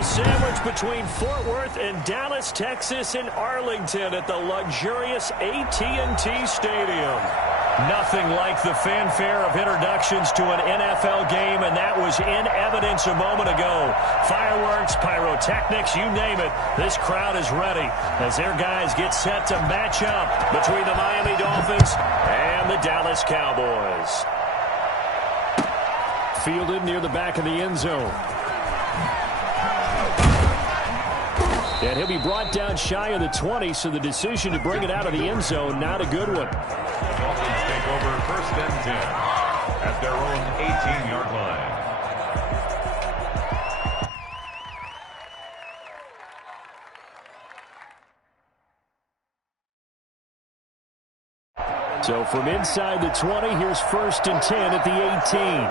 They're sandwiched between Fort Worth and Dallas, Texas, and Arlington at the luxurious AT&T Stadium. Nothing like the fanfare of introductions to an NFL game, and that was in evidence a moment ago. Fireworks, pyrotechnics, you name it. This crowd is ready as their guys get set to match up between the Miami Dolphins and the Dallas Cowboys. Fielded near the back of the end zone. And he'll be brought down shy of the 20, so the decision to bring it out of the end zone, not a good one. Dolphins take over 1st and 10 at their own 18-yard line. So from inside the 20, here's 1st and 10 at the 18.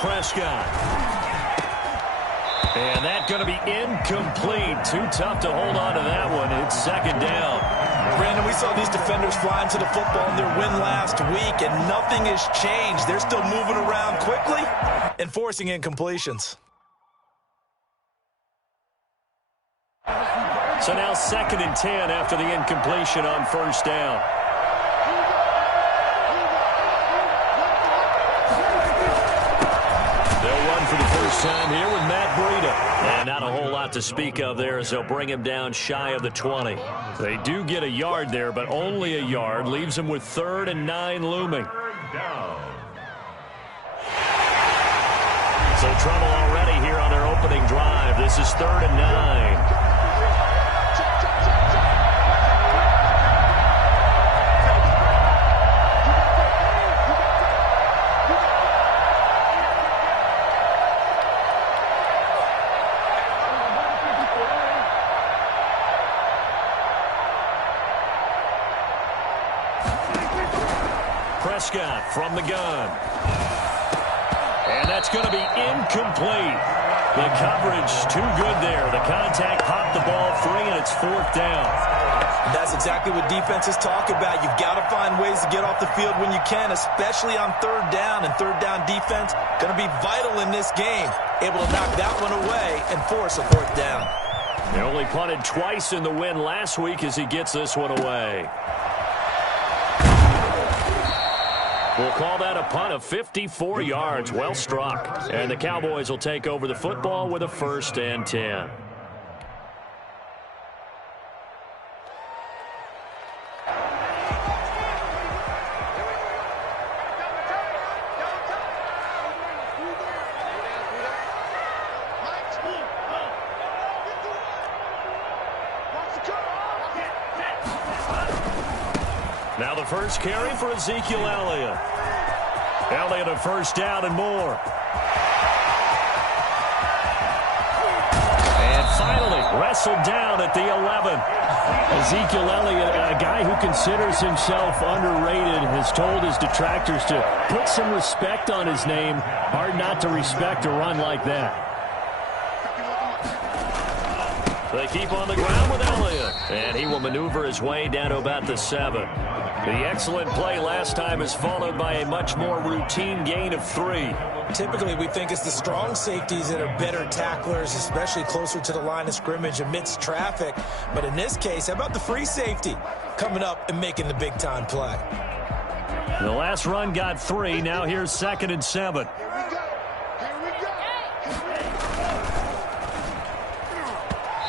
Prescott. And that's going to be incomplete. Too tough to hold on to that one. It's 2nd down. Brandon, we saw these defenders fly into the football in their win last week, and nothing has changed. They're still moving around quickly and forcing incompletions. So now 2nd and 10 after the incompletion on 1st down. For the first time here with Matt Breida. And not a whole lot to speak of there as they'll bring him down shy of the 20. They do get a yard there, but only a yard. Leaves them with 3rd and 9 looming. So trouble already here on their opening drive. This is 3rd and 9. Prescott from the gun. And that's going to be incomplete. The coverage too good there. The contact popped the ball free, and it's 4th down. And that's exactly what defenses talk about. You've got to find ways to get off the field when you can, especially on 3rd down. And 3rd down defense going to be vital in this game. Able to knock that one away and force a 4th down. They only punted twice in the win last week as he gets this one away. We'll call that a punt of 54 yards. Well struck. And the Cowboys will take over the football with a 1st and 10. Now the first carry for Ezekiel Elliott. Elliott a 1st down and more. And finally wrestled down at the 11. Ezekiel Elliott, a guy who considers himself underrated, has told his detractors to put some respect on his name. Hard not to respect a run like that. They keep on the ground with Elliott. And he will maneuver his way down to about the 7. The excellent play last time is followed by a much more routine gain of 3. Typically, we think it's the strong safeties that are better tacklers, especially closer to the line of scrimmage amidst traffic. But in this case, how about the free safety coming up and making the big-time play? The last run got 3. Now here's 2nd and 7.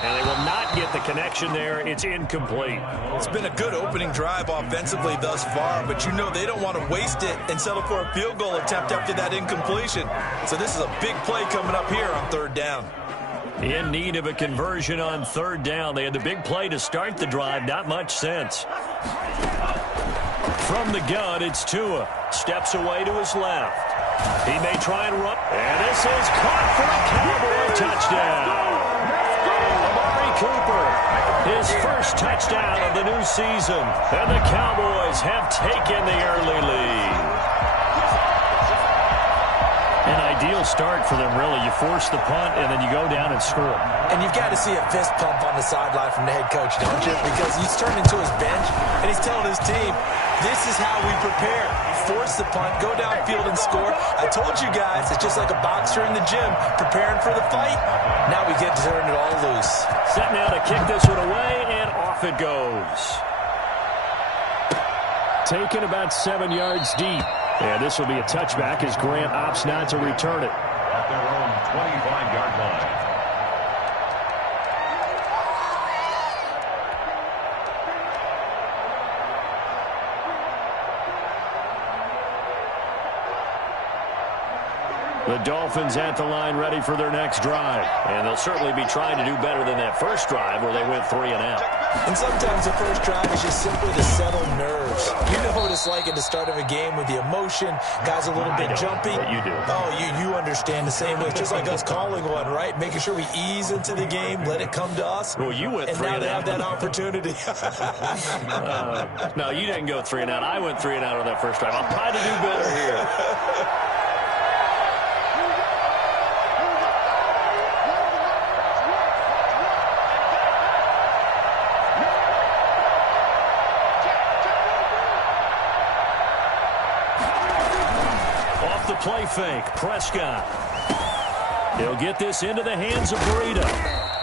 And they will not get the connection there. It's incomplete. It's been a good opening drive offensively thus far, but you know they don't want to waste it and settle for a field goal attempt after that incompletion. So this is a big play coming up here on 3rd down. In need of a conversion on 3rd down. They had the big play to start the drive. Not much sense. From the gun, it's Tua. Steps away to his left. He may try and run. And this is caught for a Cowboy touchdown. Cooper, his first touchdown of the new season, and the Cowboys have taken the early lead. And I ideal start for them, really. You force the punt, and then you go down and score. And you've got to see a fist pump on the sideline from the head coach, don't you? Because he's turned into his bench, and he's telling his team, this is how we prepare. Force the punt, go downfield and score. I told you guys, it's just like a boxer in the gym preparing for the fight. Now we get to turn it all loose. Set now to kick this one away, and off it goes. Taken about 7 yards deep. And this will be a touchback as Grant opts not to return it. At their own 25-yard line. The Dolphins at the line ready for their next drive. And they'll certainly be trying to do better than that first drive where they went 3 and out. And sometimes the first drive is just simply to settle nerves. You know what it's like at the start of a game with the emotion. Guys a little bit jumpy. But you do. Oh, you understand the same way. It's just like us calling one, right? Making sure we ease into the game, let it come to us. Well, you went 3 and out. And now they have that opportunity. No, you didn't go 3 and out. I went 3 and out on that first drive. I'll try to do better here. Play fake. Prescott. He'll get this into the hands of Breida.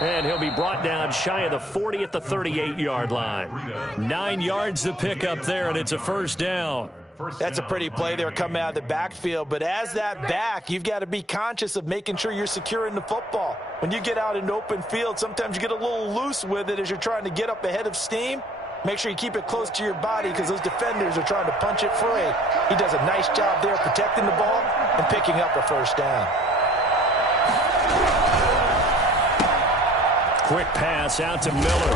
And he'll be brought down shy of the 40 at the 38-yard line. 9 yards to pick up there, and it's a first down. That's a pretty play there coming out of the backfield. But as that back, you've got to be conscious of making sure you're securing the football. When you get out in open field, sometimes you get a little loose with it as you're trying to get up ahead of steam. Make sure you keep it close to your body because those defenders are trying to punch it free. He does a nice job there protecting the ball and picking up a first down. Quick pass out to Miller.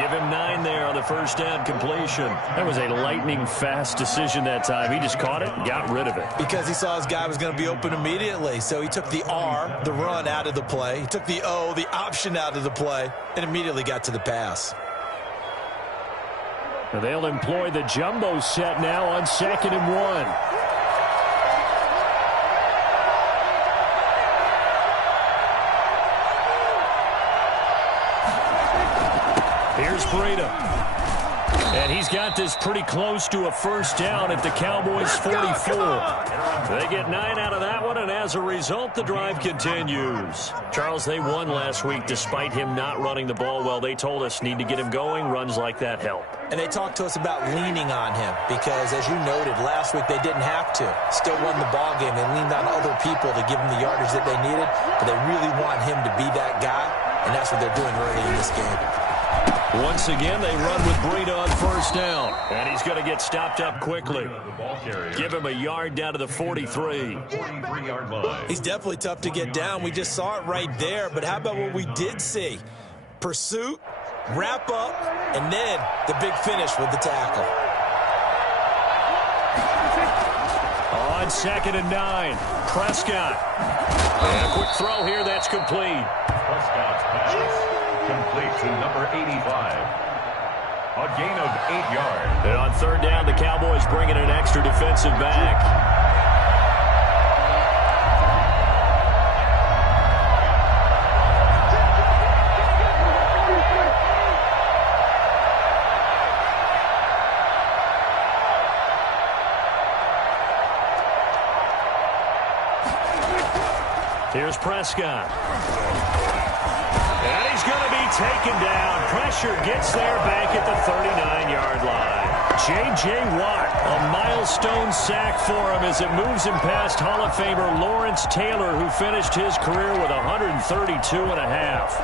Give him 9 there on the first down completion. That was a lightning-fast decision that time. He just caught it and got rid of it. Because he saw his guy was going to be open immediately. So he took the R, the run, out of the play. He took the O, the option, out of the play, and immediately got to the pass. They'll employ the jumbo set now on 2nd and 1. Here's Breida. And he's got this pretty close to a first down at the Cowboys' 44. They get 9 out of that one, and as a result, the drive continues. Charles, they won last week despite him not running the ball well. They told us need to get him going. Runs like that help. And they talked to us about leaning on him because, as you noted, last week they didn't have to. Still won the ball game. They leaned on other people to give them the yardage that they needed, but they really want him to be that guy, and that's what they're doing early in this game. Once again, they run with Breida on first down. And he's going to get stopped up quickly. Give him a yard down to the 43. He's definitely tough to get down. We just saw it right there. But how about what we did see? Pursuit, wrap up, and then the big finish with the tackle. On 2nd and 9, Prescott. And a quick throw here, that's complete. Prescott's pass complete to number 85. A gain of 8 yards. And on 3rd down, the Cowboys bring in an extra defensive back. Here's Prescott. And he's going to be taken down. Pressure gets there back at the 39-yard line. J.J. Watt, a milestone sack for him as it moves him past Hall of Famer Lawrence Taylor, who finished his career with 132 and a half.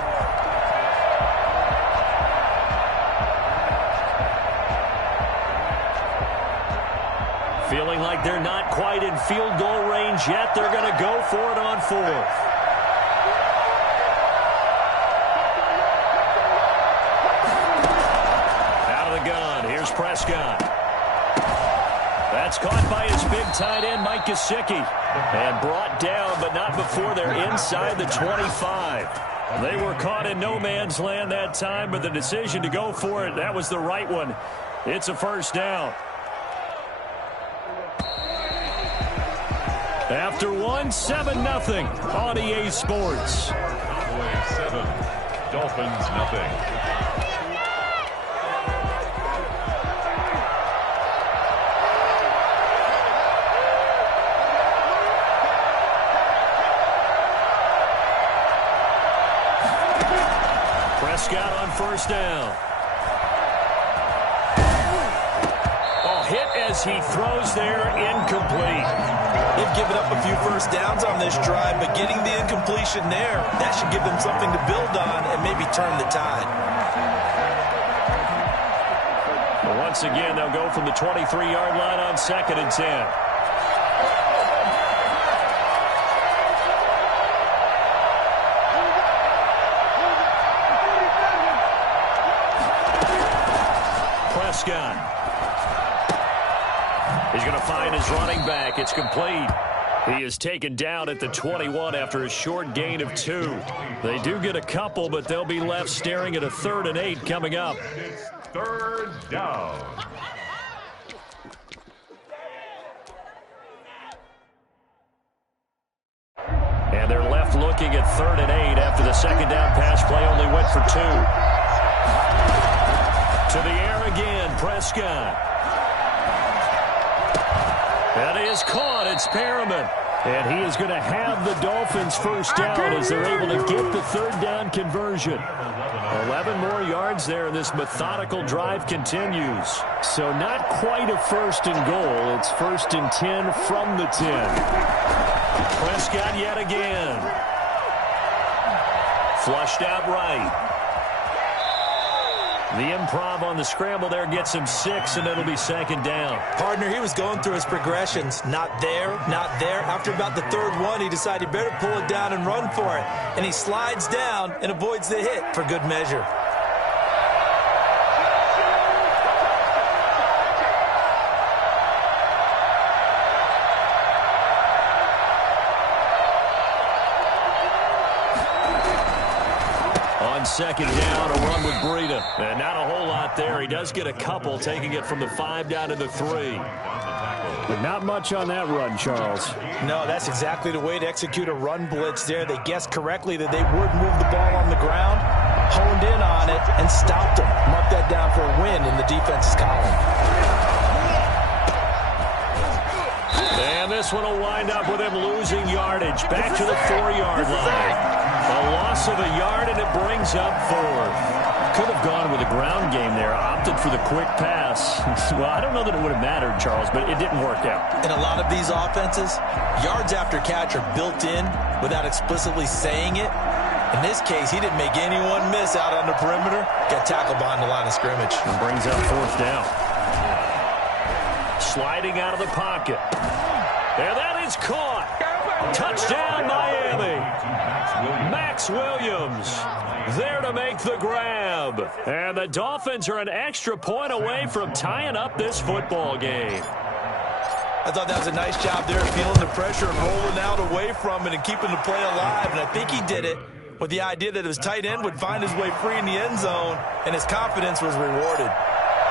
Feeling like they're not quite in field goal range yet. They're going to go for it on 4th. Here's Prescott. That's caught by his big tight end, Mike Gesicki. And brought down, but not before they're inside the 25. They were caught in no man's land that time, but the decision to go for it, that was the right one. It's a first down. After one, 7-0 on EA Sports. Cowboys 7, Dolphins 0. Prescott on first down. Hit as he throws there, incomplete. They've given up a few first downs on this drive, but getting the incompletion there, that should give them something to build on and maybe turn the tide. Well, once again, they'll go from the 23-yard line on 2nd and 10. Prescott. He's going to find his running back. It's complete. He is taken down at the 21 after a short gain of 2. They do get a couple, but they'll be left staring at a 3rd and 8 coming up. It's 3rd down. And they're left looking at 3rd and 8 after the 2nd down pass play only went for 2. To the air again, Prescott. That is caught. It's Perriman. And he is going to have the Dolphins first down as they're able to get the 3rd down conversion. 11 more yards there, and this methodical drive continues. So not quite a 1st and goal. It's 1st and 10 from the 10. Prescott yet again. Flushed out right. The improv on the scramble there gets him 6, and it'll be 2nd down. Partner, he was going through his progressions. Not there, not there. After about the 3rd one, he decided he better pull it down and run for it. And he slides down and avoids the hit for good measure. On 2nd down, a run with Breida. And not a whole lot there. He does get a couple, taking it from the 5 down to the 3. But not much on that run, Charles. No, that's exactly the way to execute a run blitz there. They guessed correctly that they would move the ball on the ground, honed in on it, and stopped them. Mark that down for a win in the defense's column. And this one will wind up with him losing yardage. Back to the 4-yard line. A loss of a yard, and it brings up 4th. Could have gone with a ground game there. Opted for the quick pass. Well, I don't know that it would have mattered, Charles, but it didn't work out. In a lot of these offenses, yards after catch are built in without explicitly saying it. In this case, he didn't make anyone miss out on the perimeter. Got tackled behind the line of scrimmage. And brings up 4th down. Sliding out of the pocket. And that is caught. Touchdown, Miami. Max Williams there to make the grab. And the Dolphins are an extra point away from tying up this football game. I thought that was a nice job there, feeling the pressure and rolling out away from it and keeping the play alive. And I think he did it with the idea that his tight end would find his way free in the end zone, and his confidence was rewarded.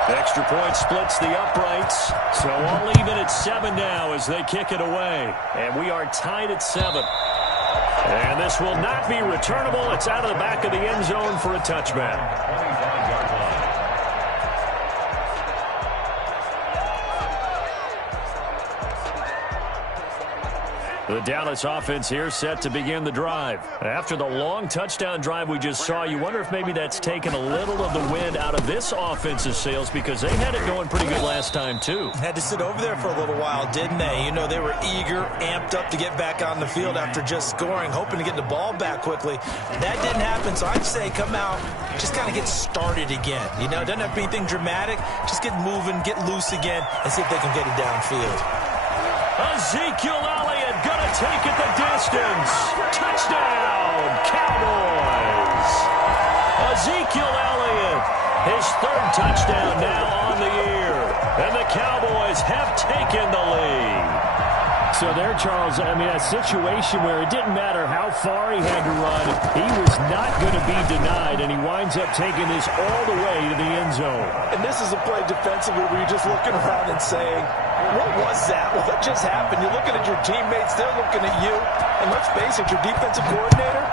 Extra point splits the uprights. So all even at 7 now as they kick it away. And we are tied at 7. And this will not be returnable. It's out of the back of the end zone for a touchback. The Dallas offense here set to begin the drive. After the long touchdown drive we just saw, you wonder if maybe that's taken a little of the wind out of this offense's sails, because they had it going pretty good last time, too. Had to sit over there for a little while, didn't they? You know, they were eager, amped up to get back on the field after just scoring, hoping to get the ball back quickly. That didn't happen, so I'd say come out, just kind of get started again. You know, it doesn't have to be anything dramatic. Just get moving, get loose again, and see if they can get it downfield. Ezekiel Elliott gonna take it the distance. Touchdown, Cowboys. Ezekiel Elliott, his 3rd touchdown now on the year. And the Cowboys have taken the lead. So there, Charles, I mean, a situation where it didn't matter how far he had to run, he was not going to be denied, and he winds up taking this all the way to the end zone. And this is a play defensively where you're just looking around and saying, What was that? What just happened? You're looking at your teammates, they're looking at you. And let's face it, your defensive coordinator,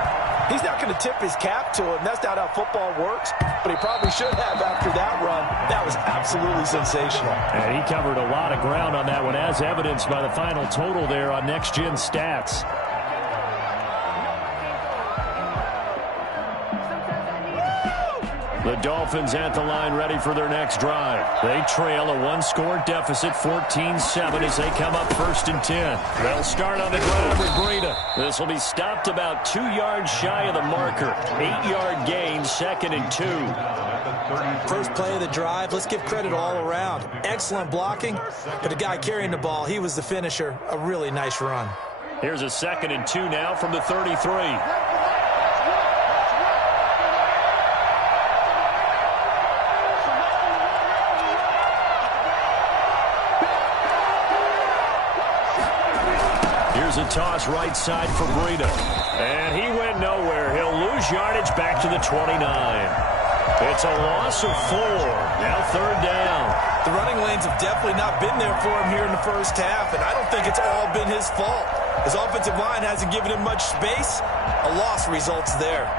he's not going to tip his cap to him. That's not how football works. But he probably should have after that run. That was absolutely sensational. And he covered a lot of ground on that one, as evidenced by the final total there on Next Gen Stats. The Dolphins at the line ready for their next drive. They trail a one-score deficit, 14-7, as they come up 1st and 10. They'll start on the ground with Breida. This will be stopped about 2 yards shy of the marker. 8-yard gain, 2nd and 2. First play of the drive, let's give credit all around. Excellent blocking, but the guy carrying the ball, he was the finisher. A really nice run. Here's a 2nd and 2 now from the 33. A toss right side for Breida. And he went nowhere. He'll lose yardage back to the 29. It's a loss of 4. Now 3rd down. The running lanes have definitely not been there for him here in the first half, and I don't think it's all been his fault. His offensive line hasn't given him much space. A loss results there.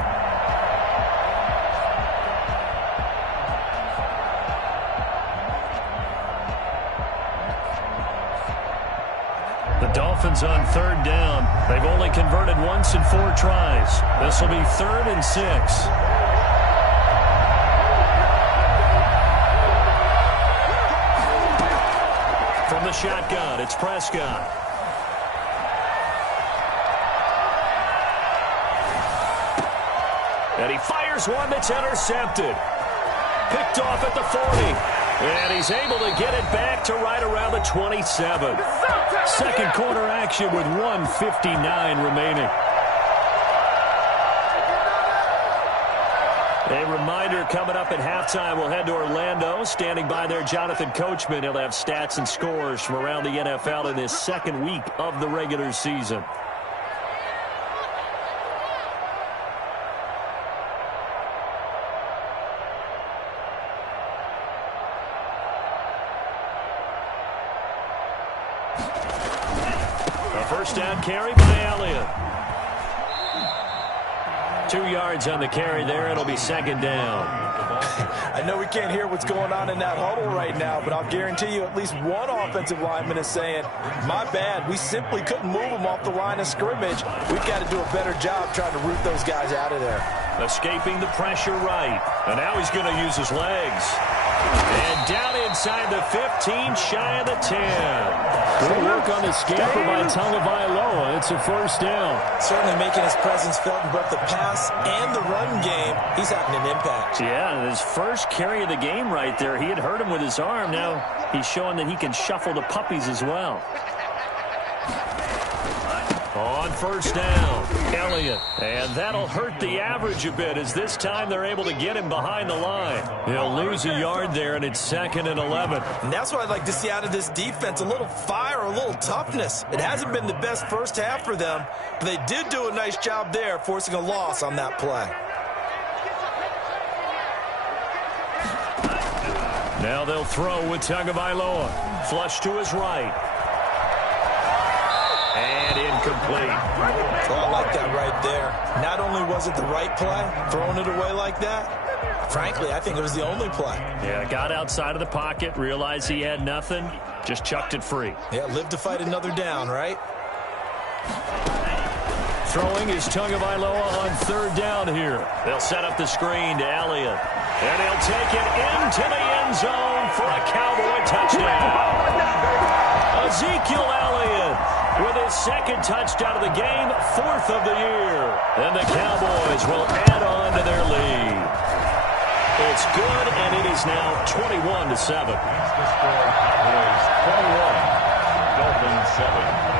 The Dolphins on 3rd down. They've only converted once in 4 tries. This will be 3rd and 6. From the shotgun, it's Prescott. And he fires one that's intercepted. Picked off at the 40. And he's able to get it back to right around the 27. Second quarter action with 1:59 remaining. A reminder coming up at halftime, we'll head to Orlando. Standing by there, Jonathan Coachman. He'll have stats and scores from around the NFL in his 2nd week of the regular season. First down carry by Elliott. 2 yards on the carry there. It'll be 2nd down. I know we can't hear what's going on in that huddle right now, but I'll guarantee you at least one offensive lineman is saying, my bad, we simply couldn't move them off the line of scrimmage. We've got to do a better job trying to root those guys out of there. Escaping the pressure right. And now he's going to use his legs. And down inside the 15, shy of the 10. Good work on the scamper by Tagovailoa. It's a 1st down. Certainly making his presence felt in both the pass and the run game. He's having an impact. Yeah, his first carry of the game right there. He had hurt him with his arm. Now he's showing that he can shuffle the puppies as well. On 1st down, Elliott. And that'll hurt the average a bit, as this time they're able to get him behind the line. He'll lose a yard there, and it's 2nd and 11. And that's what I'd like to see out of this defense, a little fire, a little toughness. It hasn't been the best first half for them, but they did do a nice job there, forcing a loss on that play. Now they'll throw with Tagovailoa. Flush to his right. And incomplete. Oh, I like that right there. Not only was it the right play, throwing it away like that, frankly, I think it was the only play. Yeah, got outside of the pocket, realized he had nothing, just chucked it free. Yeah, live to fight another down, right? Throwing is Tagovailoa on 3rd down here. They'll set up the screen to Elliott. And he'll take it into the end zone for a Cowboy touchdown. Ezekiel Elliott with his 2nd touchdown of the game, 4th of the year. And the Cowboys will add on to their lead. It's good, and it is now 21-7. The score is 21, Dolphins 7.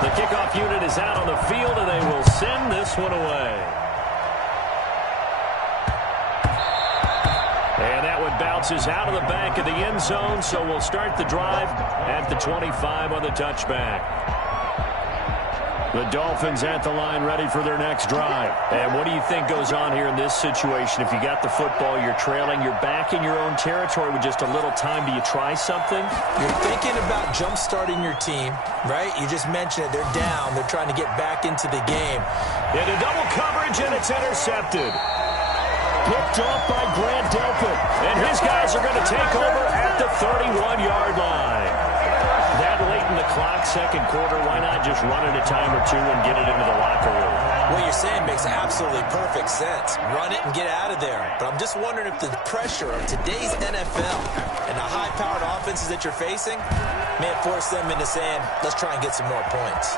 The kickoff unit is out on the field, and they will send this one away. And that one bounces out of the back of the end zone, so we'll start the drive at the 25 on the touchback. The Dolphins at the line ready for their next drive. And what do you think goes on here in this situation? If you got the football, you're trailing, you're back in your own territory with just a little time. Do you try something? You're thinking about jump-starting your team, right? You just mentioned it. They're down. They're trying to get back into the game. Into double coverage, and it's intercepted. Picked off by Grant Delpit. And his guys are going to take over at the 31-yard line. That late in the clock, second quarter, why not just run it a time or two and get it into the locker room? What you're saying makes absolutely perfect sense. Run it and get out of there. But I'm just wondering if the pressure of today's NFL and the high-powered offenses that you're facing may force them into saying, let's try and get some more points.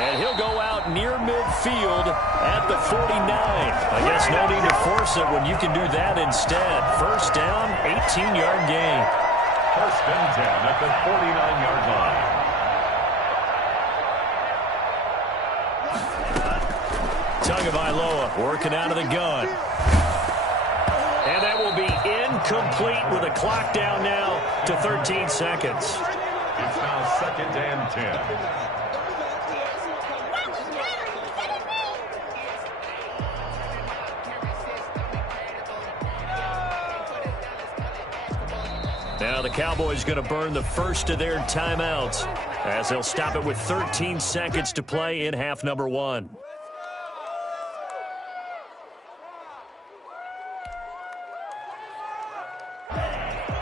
And he'll go out near midfield at the 49. I guess no need to force it when you can do that instead. First down, 18-yard gain. First and 10 at the 49-yard line. Tagovailoa working out of the gun. And that will be incomplete with a clock down now to 13 seconds. It's now second and 10. Now the Cowboys going to burn the first of their timeouts as they'll stop it with 13 seconds to play in half number one.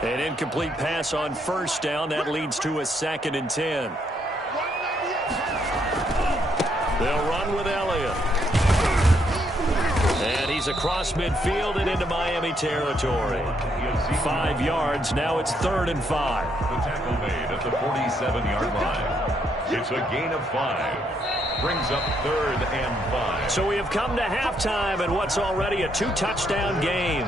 An incomplete pass on first down. That leads to a 2nd and 10. They'll run with Elliott. And he's across midfield and into Miami territory. 5 yards. Now it's 3rd and 5. The tackle made at the 47-yard line. It's a gain of 5. Brings up 3rd and 5. So we have come to halftime and what's already a 2-touchdown game.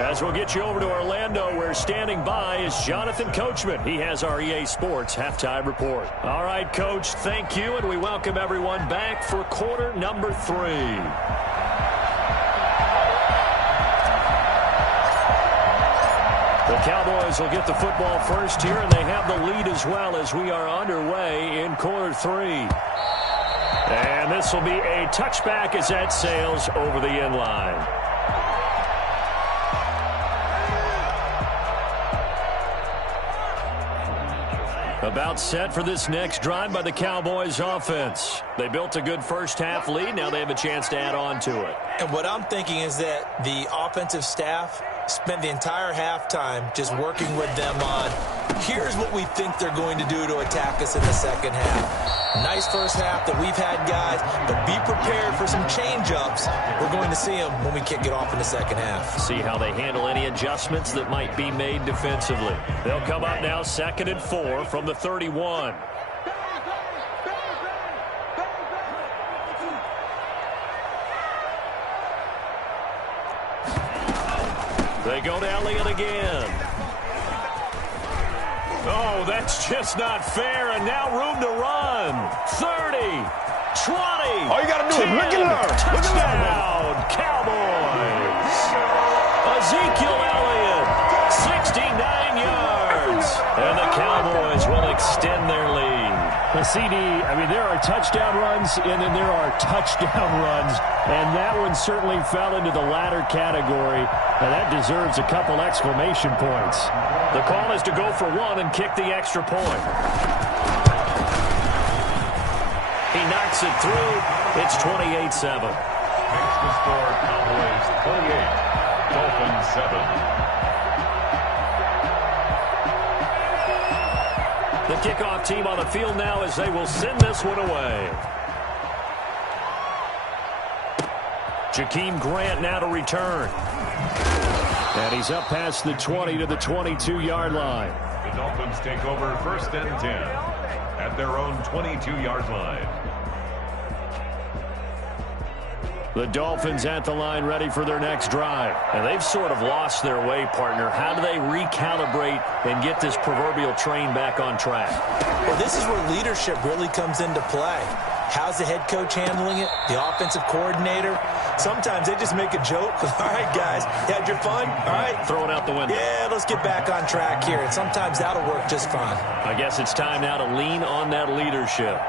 As we'll get you over to Orlando, where standing by is Jonathan Coachman. He has our EA Sports halftime report. All right, Coach, thank you, and we welcome everyone back for quarter number 3. The Cowboys will get the football first here, and they have the lead as well as we are underway in quarter 3. And this will be a touchback as that sails over the end line. About set for this next drive by the Cowboys offense. They built a good first half lead. Now they have a chance to add on to it. And what I'm thinking is that the offensive staff spent the entire halftime just working with them on, here's what we think they're going to do to attack us in the second half. Nice first half that we've had, guys, but be prepared for some change-ups. We're going to see them when we kick it off in the second half. See how they handle any adjustments that might be made defensively. They'll come up now 2nd and 4 from the 31. They go to Elliott again. Oh, that's just not fair, and now room to run. 30, 20. All you got to do is look at her. Touchdown, Cowboys. Ezekiel Elliott, 69 yards. And the Cowboys will extend their lead. The CD, I mean, there are touchdown runs, and then there are touchdown runs, and that one certainly fell into the latter category, and that deserves a couple exclamation points. The call is to go for one and kick the extra point. He knocks it through. It's 28-7. Makes the score Cowboys 28, Dolphins 7. The kickoff team on the field now as they will send this one away. Jakeem Grant now to return. And he's up past the 20 to the 22-yard line. The Dolphins take over 1st and 10 at their own 22-yard line. The Dolphins at the line ready for their next drive. And they've sort of lost their way, partner. How do they recalibrate and get this proverbial train back on track? Well, this is where leadership really comes into play. How's the head coach handling it? The offensive coordinator? Sometimes they just make a joke. All right, guys, you had your fun? All right. Throw it out the window. Yeah, let's get back on track here. And sometimes that'll work just fine. I guess it's time now to lean on that leadership.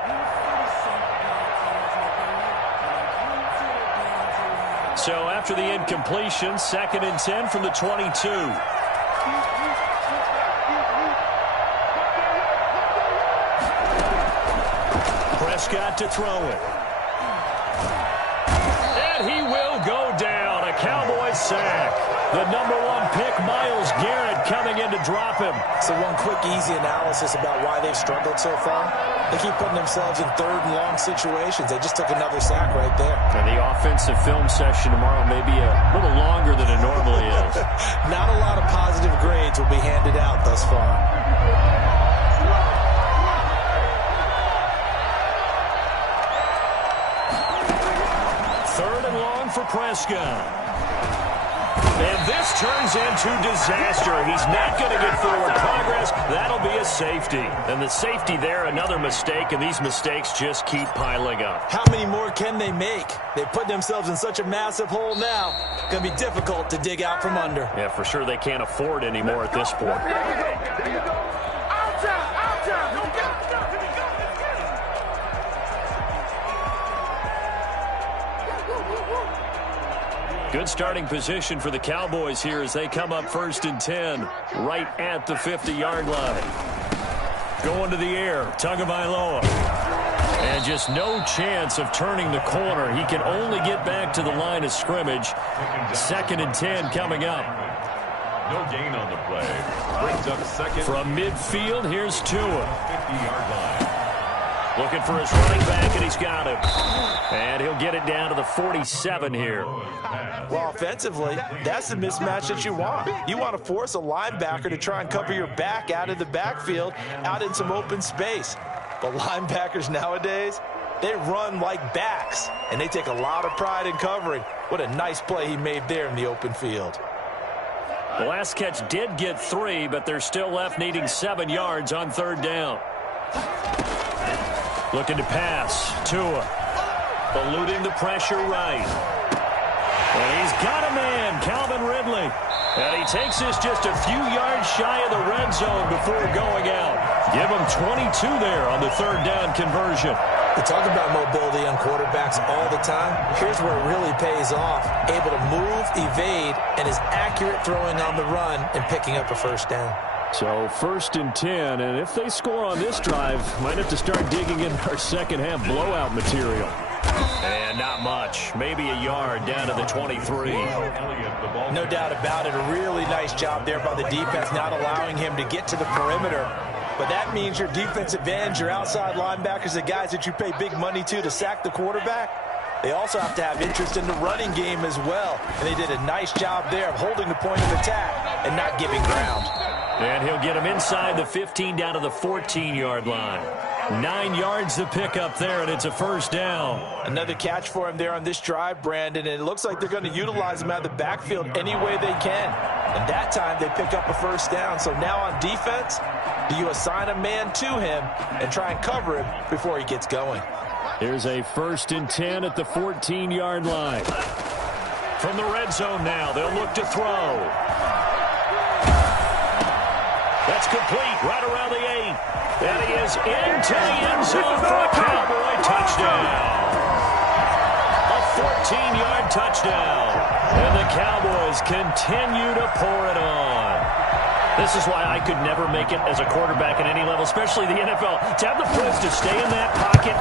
So after the incompletion, 2nd and 10 from the 22. Prescott to throw it. And he will go down. A Cowboys sack. The #1 pick, Myles Garrett, coming in to drop him. So one quick, easy analysis about why they've struggled so far. They keep putting themselves in 3rd and long situations. They just took another sack right there. And the offensive film session tomorrow may be a little longer than it normally is. Not a lot of positive grades will be handed out thus far. 3rd and long for Prescott. And this turns into disaster. He's not going to get forward progress. That'll be a safety. And the safety there, another mistake, and these mistakes just keep piling up. How many more can they make? They put themselves in such a massive hole now. Going to be difficult to dig out from under. Yeah, for sure they can't afford any more at this point. Good starting position for the Cowboys here as they come up 1st and 10, right at the 50-yard line. Going to the air, Tagovailoa. And just no chance of turning the corner. He can only get back to the line of scrimmage. 2nd and 10 coming up. No gain on the play. Brings up 2nd. From midfield, here's Tua. 50-yard line. Looking for his running back, and he's got him. And he'll get it down to the 47 here. Well, offensively, that's the mismatch that you want. You want to force a linebacker to try and cover your back out of the backfield, out in some open space. But linebackers nowadays, they run like backs, and they take a lot of pride in covering. What a nice play he made there in the open field. The last catch did get 3, but they're still left needing 7 yards on 3rd down. Looking to pass. Tua. Eluding the pressure right. And he's got a man, Calvin Ridley. And he takes this just a few yards shy of the red zone before going out. Give him 22 there on the 3rd down conversion. We talk about mobility on quarterbacks all the time. Here's where it really pays off. Able to move, evade, and is accurate throwing on the run and picking up a 1st down. So 1st and 10, and if they score on this drive, might have to start digging in our second half blowout material. And not much. Maybe a yard down to the 23. No doubt about it. A really nice job there by the defense, not allowing him to get to the perimeter. But that means your defensive ends, your outside linebackers, the guys that you pay big money to sack the quarterback, they also have to have interest in the running game as well. And they did a nice job there of holding the point of attack and not giving ground. And he'll get him inside the 15 down to the 14-yard line. 9 yards to pick up there, and it's a 1st down. Another catch for him there on this drive, Brandon, and it looks like they're going to utilize him out of the backfield any way they can. And that time they pick up a 1st down. So now on defense, do you assign a man to him and try and cover him before he gets going? Here's a 1st and 10 at the 14-yard line. From the red zone now, they'll look to throw. That's complete right around the 8. And he is into the end zone for a Cowboy touchdown. A 14-yard touchdown. And the Cowboys continue to pour it on. This is why I could never make it as a quarterback at any level, especially the NFL. To have the poise to stay in that pocket,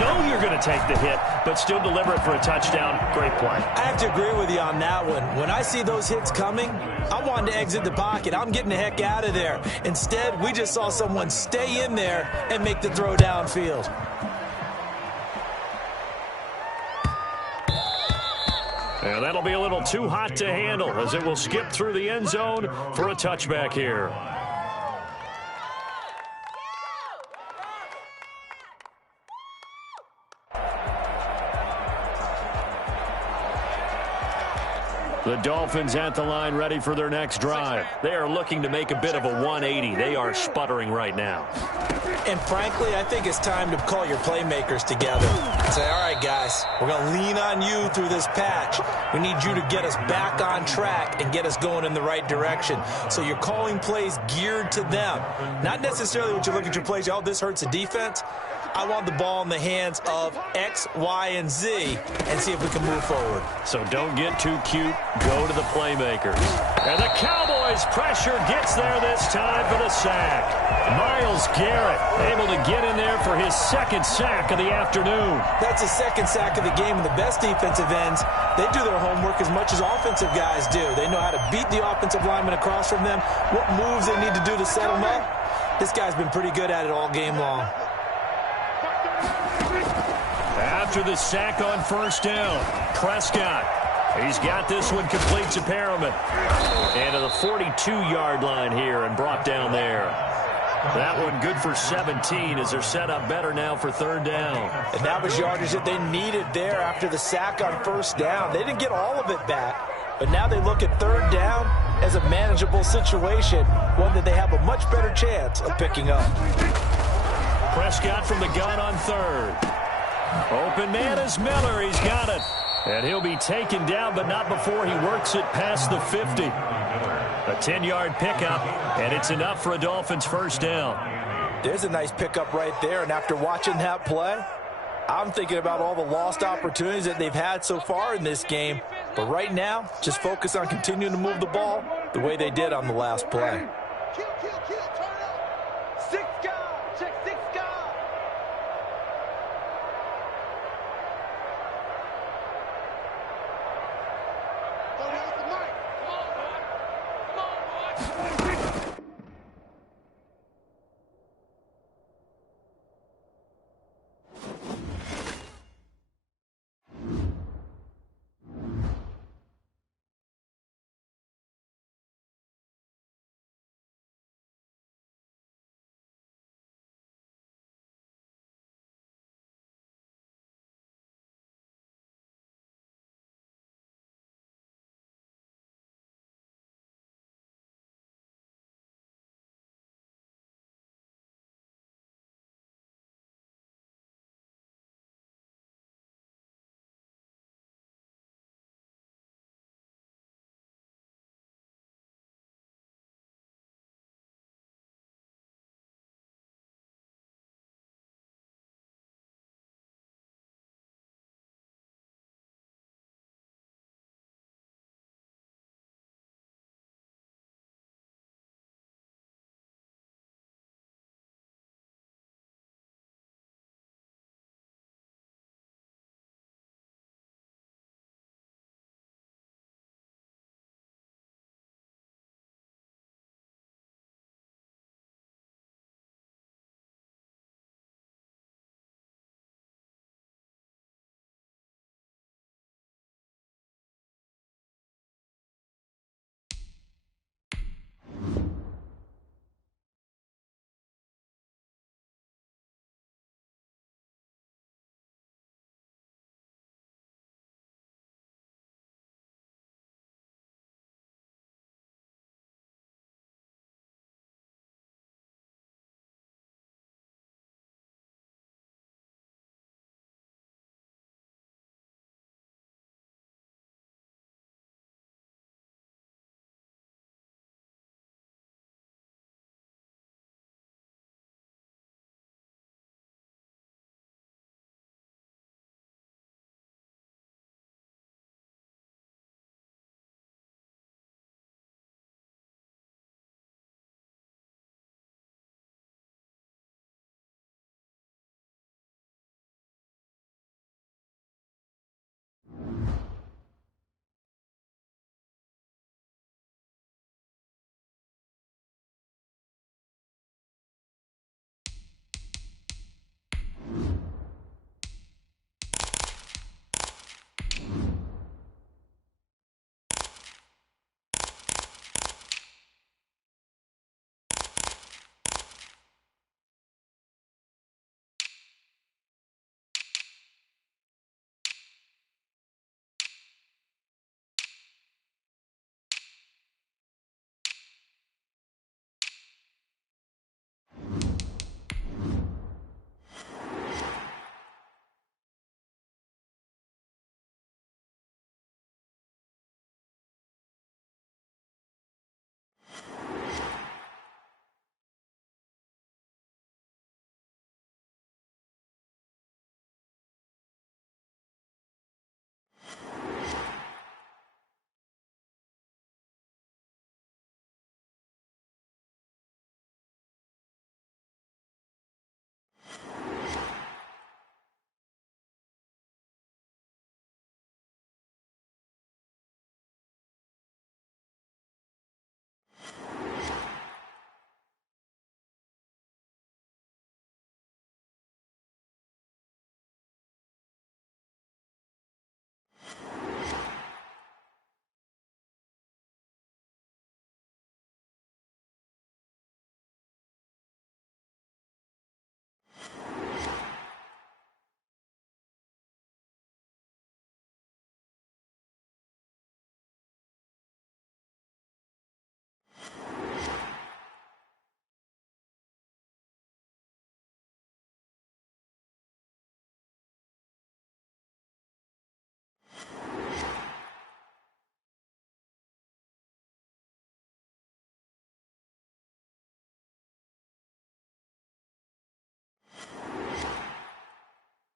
know you're going to take the hit, but still deliver it for a touchdown. Great play. I have to agree with you on that one. When I see those hits coming, I wanted to exit the pocket. I'm getting the heck out of there. Instead, we just saw someone stay in there and make the throw downfield. And that'll be a little too hot to handle as it will skip through the end zone for a touchback here. The Dolphins at the line ready for their next drive. They are looking to make a bit of a 180. They are sputtering right now. And frankly, I think it's time to call your playmakers together and say, all right, guys, we're going to lean on you through this patch. We need you to get us back on track and get us going in the right direction. So you're calling plays geared to them. Not necessarily what you look at your plays, oh, this hurts the defense. I want the ball in the hands of X, Y, and Z and see if we can move forward. So don't get too cute. Go to the playmakers. And the Cowboys pressure gets there this time for the sack. Myles Garrett able to get in there for his second sack of the afternoon. That's his second sack of the game, and the best defensive ends, they do their homework as much as offensive guys do. They know how to beat the offensive lineman across from them, what moves they need to do to set them up. This guy's been pretty good at it all game long. After the sack on first down, Prescott. He's got this one complete to Perriman. And to the 42-yard line here and brought down there. That one good for 17 as they're set up better now for third down. And that was yardage that they needed there after the sack on first down. They didn't get all of it back, but now they look at third down as a manageable situation, one that they have a much better chance of picking up. Prescott from the gun on third. Open man is Miller. He's got it. And he'll be taken down, but not before he works it past the 50. A 10-yard pickup, and it's enough for a Dolphins first down. There's a nice pickup right there, and after watching that play, I'm thinking about all the lost opportunities that they've had so far in this game. But right now, just focus on continuing to move the ball the way they did on the last play.